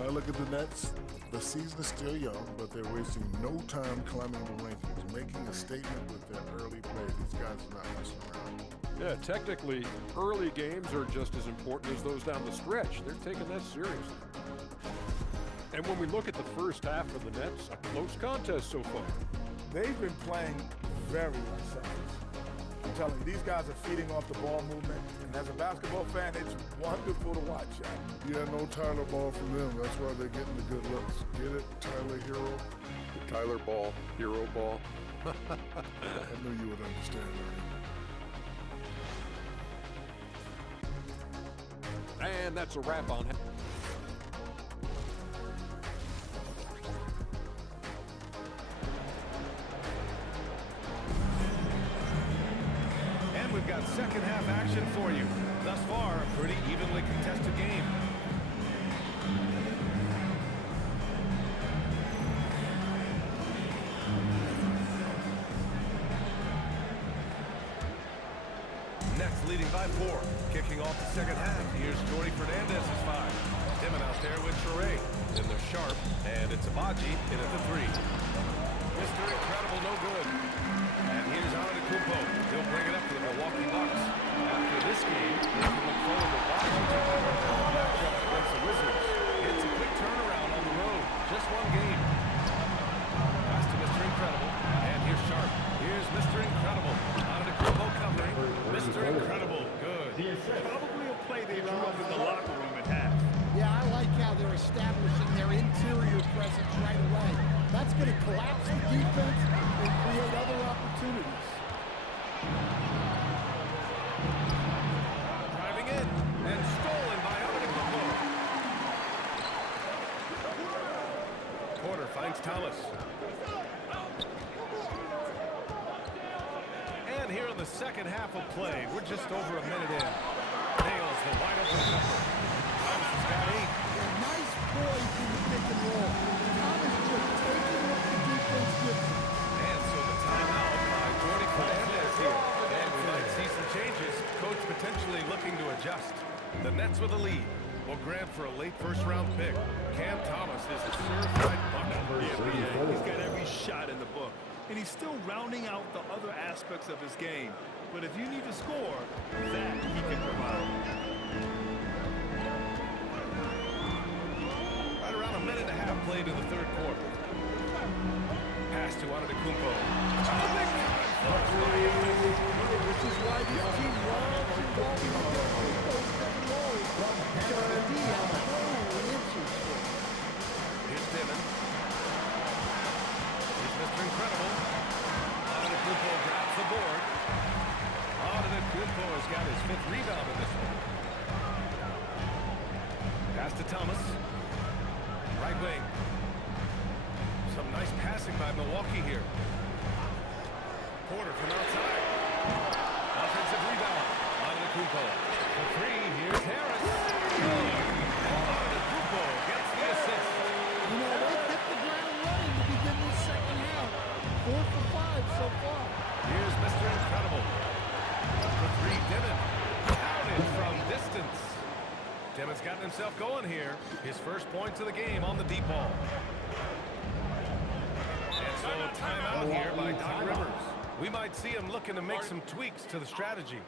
When I look at the Nets, the season is still young, but they're wasting no time climbing the rankings, making a statement with their early play. These guys are not messing around. Yeah, technically, early games are just as important as those down the stretch. They're taking that seriously. And when we look at the first half of the Nets, a close contest so far. They've been playing very unselfish. I'm telling you, these guys are feeding off the ball movement, and as a basketball fan, it's wonderful to watch. Yeah, no Tyler ball from them. That's why they're getting the good looks. Get it, Tyler Hero? The Tyler ball, Hero ball. I knew you would understand, Ernie. And that's a wrap on him. And we've got second half action for you. Thus far, a pretty evenly contested game. Nets leading by 4. Kicking off the second half. Here's Jordy Fernandez's 5. Dimon out there with Sheree. Then they're Sharp, and it's Abaji in at the 3. Mr. Incredible, no good. And here's Antetokounmpo. He'll bring it up to the Milwaukee Bucks. After this game, they can look forward to Washington matchup against the Wizards. It's a quick turnaround on the road. Just one game. Pass to Mr. Incredible. And here's Sharp. Here's Mr. Incredible. Antetokounmpo covering. Mr. Incredible. Good. Probably a play they drew up in the locker room at half. Yeah, I like how they're establishing their interior presence right away. That's going to collapse the defense and create other opportunities. Driving in and stolen by Antetokounmpo. Porter finds Thomas. And here in the second half of play, we're just over a minute in. Nails the wide open jumper. Thomas has got 8. Nice poise in the pick and roll. Thomas just taking what the defense gives him. And so the timeout by Jordy Fernandez here. And we might see some changes. Coach potentially looking to adjust. The Nets with a lead will grab for a late first-round pick. Cam Thomas is a certified bucket. Yeah, he's got every shot in the book. And he's still rounding out the other aspects of his game. But if you need to score, that he can provide. Right around a minute and a half played in the third quarter. Pass to Antetokounmpo. This is why this team loves involving the roles. Here's Dimon. Here's Mr. Incredible. Antetokounmpo grabs the board. Antetokounmpo has got his 5th rebound in this one. Pass to Thomas. Right wing. Some nice passing by Milwaukee here. Porter from outside. Offensive rebound. Antetokounmpo. For 3, here's Harris. Good. Antetokounmpo gets the assist. You know, they've hit the ground running to begin this second half. 4 for 5 so far. Here's Mr. Incredible. For 3, Dimon. Counted from distance. Dimon's gotten himself going here. His first points of the game on the deep ball. And so a timeout here by Doc Rivers. We might see him looking to make some tweaks to the strategy.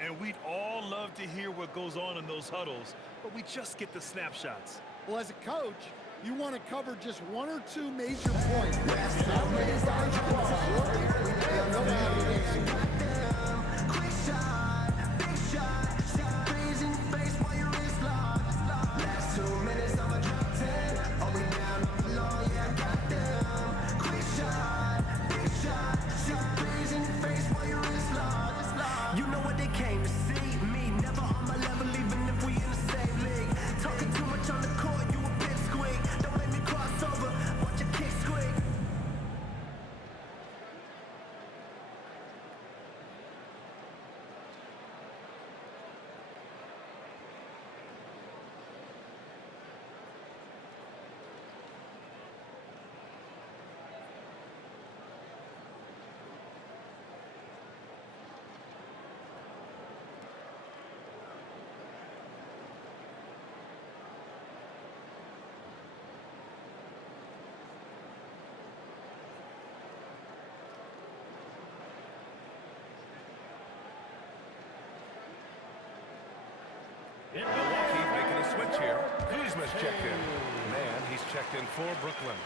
And we'd all love to hear what goes on in those huddles, but we just get the snapshots. Well, as a coach, you want to cover just 1 or 2 major points. That way it's guys across. They'll know how to execute. You know what they came to see? Me, never on my level, even if we in the same league. Talking too much on the court, you a pipsqueak. Don't make me cross over, watch your kick squeak. Milwaukee making a switch here. Kuzma's checked in. Man, he's checked in for Brooklyn.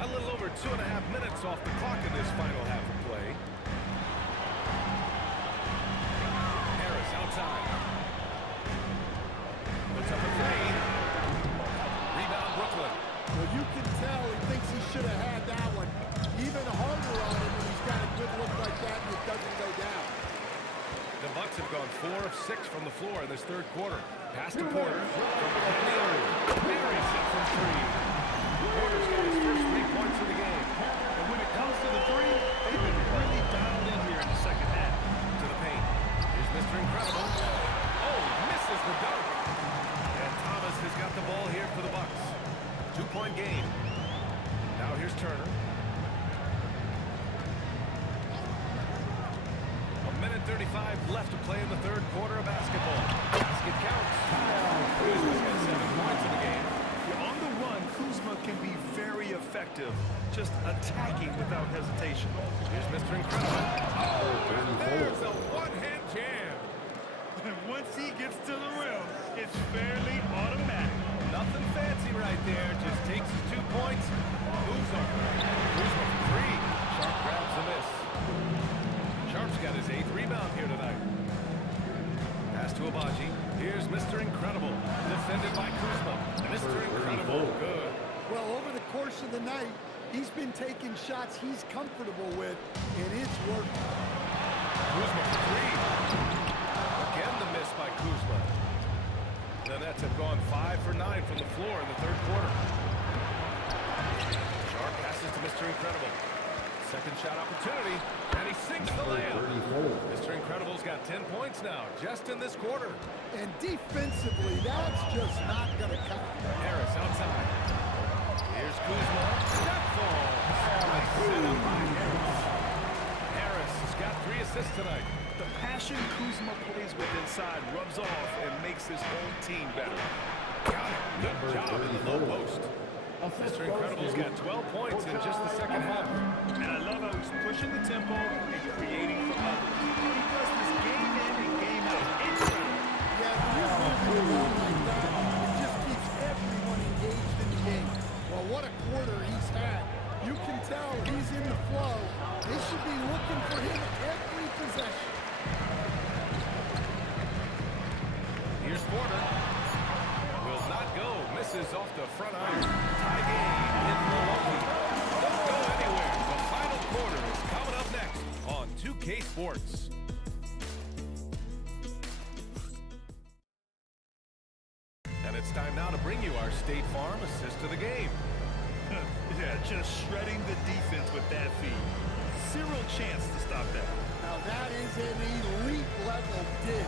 A little over 2.5 minutes off the clock in this final half of play. Harris outside. Puts up a three. Rebound Brooklyn. Well, you can tell he thinks he should have had that one. Even harder on him when he's got a good look like that and it doesn't go down. The Bucks have gone 4 of 6 from the floor in this third quarter. Pass to Porter. Very set from three. Porter's got his first 3 points of the game. And when it comes to the three, they've been really dialed in here in the second half. To the paint. Here's Mr. Incredible. Oh, misses the dunk. And Thomas has got the ball here for the Bucks. 2-point game. Now here's Turner. 1:35 left to play in the third quarter of basketball. Basket counts. Kuzma's got 7 points in the game. On the run, Kuzma can be very effective, just attacking without hesitation. Here's Mr. Incredible. Oh, and there's a one-hand jam. And once he gets to the rim, it's fairly automatic. Nothing fancy right there. Just takes his 2 points. Moves over. Kuzma for three. Sharp grabs the miss. Sharp's got his 8th rebound here tonight. Pass to Abaji. Here's Mr. Incredible. Defended by Kuzma. Mr. Incredible. Good. Well, over the course of the night, he's been taking shots he's comfortable with, and it's working. Kuzma for three. Again the miss by Kuzma. The Nets have gone 5 for 9 from the floor in the third quarter. Sharp passes to Mr. Incredible. Second shot opportunity, and he sinks the layup. Mr. Incredible's got 10 points now, just in this quarter. And defensively, that's just not going to cut it. Harris outside. Here's Kuzma. That falls. Nice set up by Harris. Harris has got 3 assists tonight. The passion Kuzma plays with inside rubs off and makes his whole team better. Got it. Good job in the low post. Mr. Incredible's got 12 points in just the second half. And I love how he's pushing the tempo and creating for others. He does this game in and game out. Incredible. Yeah, when you're moving the ball like that, it just keeps everyone engaged in the game. Well, what a quarter he's had. You can tell he's in the flow. They should be looking for him every possession. Here's Porter. Will not go. Misses off the front iron. Tie game in Milwaukee. Don't go anywhere. The final quarter is coming up next on 2K Sports. And it's time now to bring you our State Farm assist of the game. Yeah, just shredding the defense with that feed. Zero chance to stop that. Now that is an elite level dig.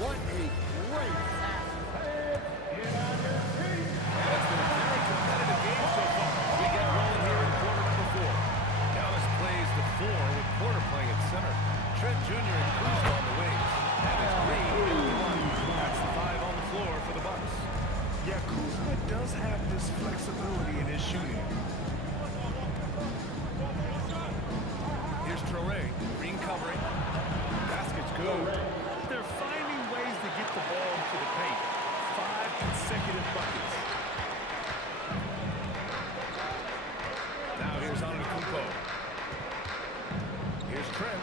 What a great pass. It's been a very competitive game so far. We get rolling here in quarter number 4. Dallas plays the 4 with Porter playing at center. Trent Jr. and Kuzma on the wings. And it's Green in the 1. That's the 5 on the floor for the Bucks. Yeah, Kuzma does have this flexibility in his shooting. Here's Traore. Green covering. Basket's good. They're finding ways to get the ball to the paint. 5 consecutive buckets. Now here's Antetokounmpo. Here's Trent.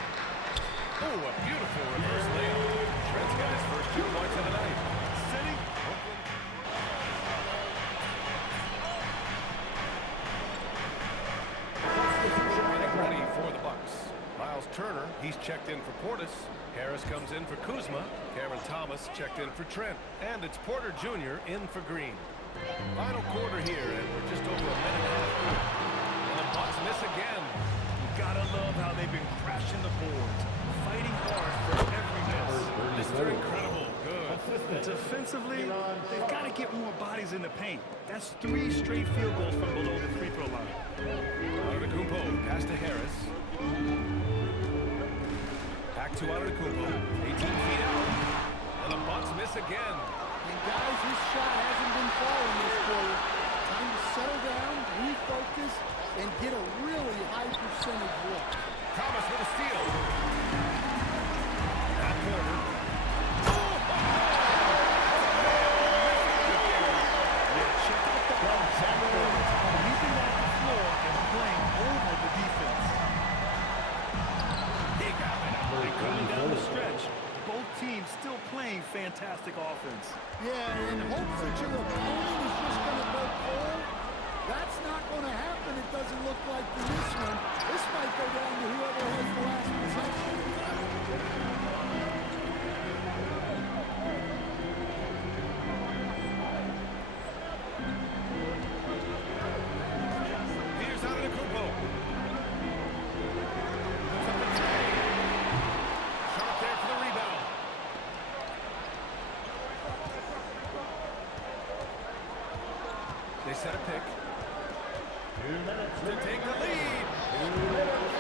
Oh, a beautiful reverse layup. Trent's got his first 2 points of the night. Sitting. Getting ready for the Bucks. Miles Turner, he's checked in for Portis. Harris comes in for Kuzma. Cameron Thomas checked in for Trent. And it's Porter Jr. in for Green. Final quarter here, and we're just over a minute and a half through. And the Bucks miss again. You gotta love how they've been crashing the boards, fighting hard for every miss. Mr. Incredible, good. Defensively, they've got to get more bodies in the paint. That's 3 straight field goals from below the free throw line. Antetokounmpo, pass to Harris. Back to Antetokounmpo, 18 feet out. And the Bucks miss again. And guys, his shot has They set a pick. To take the lead.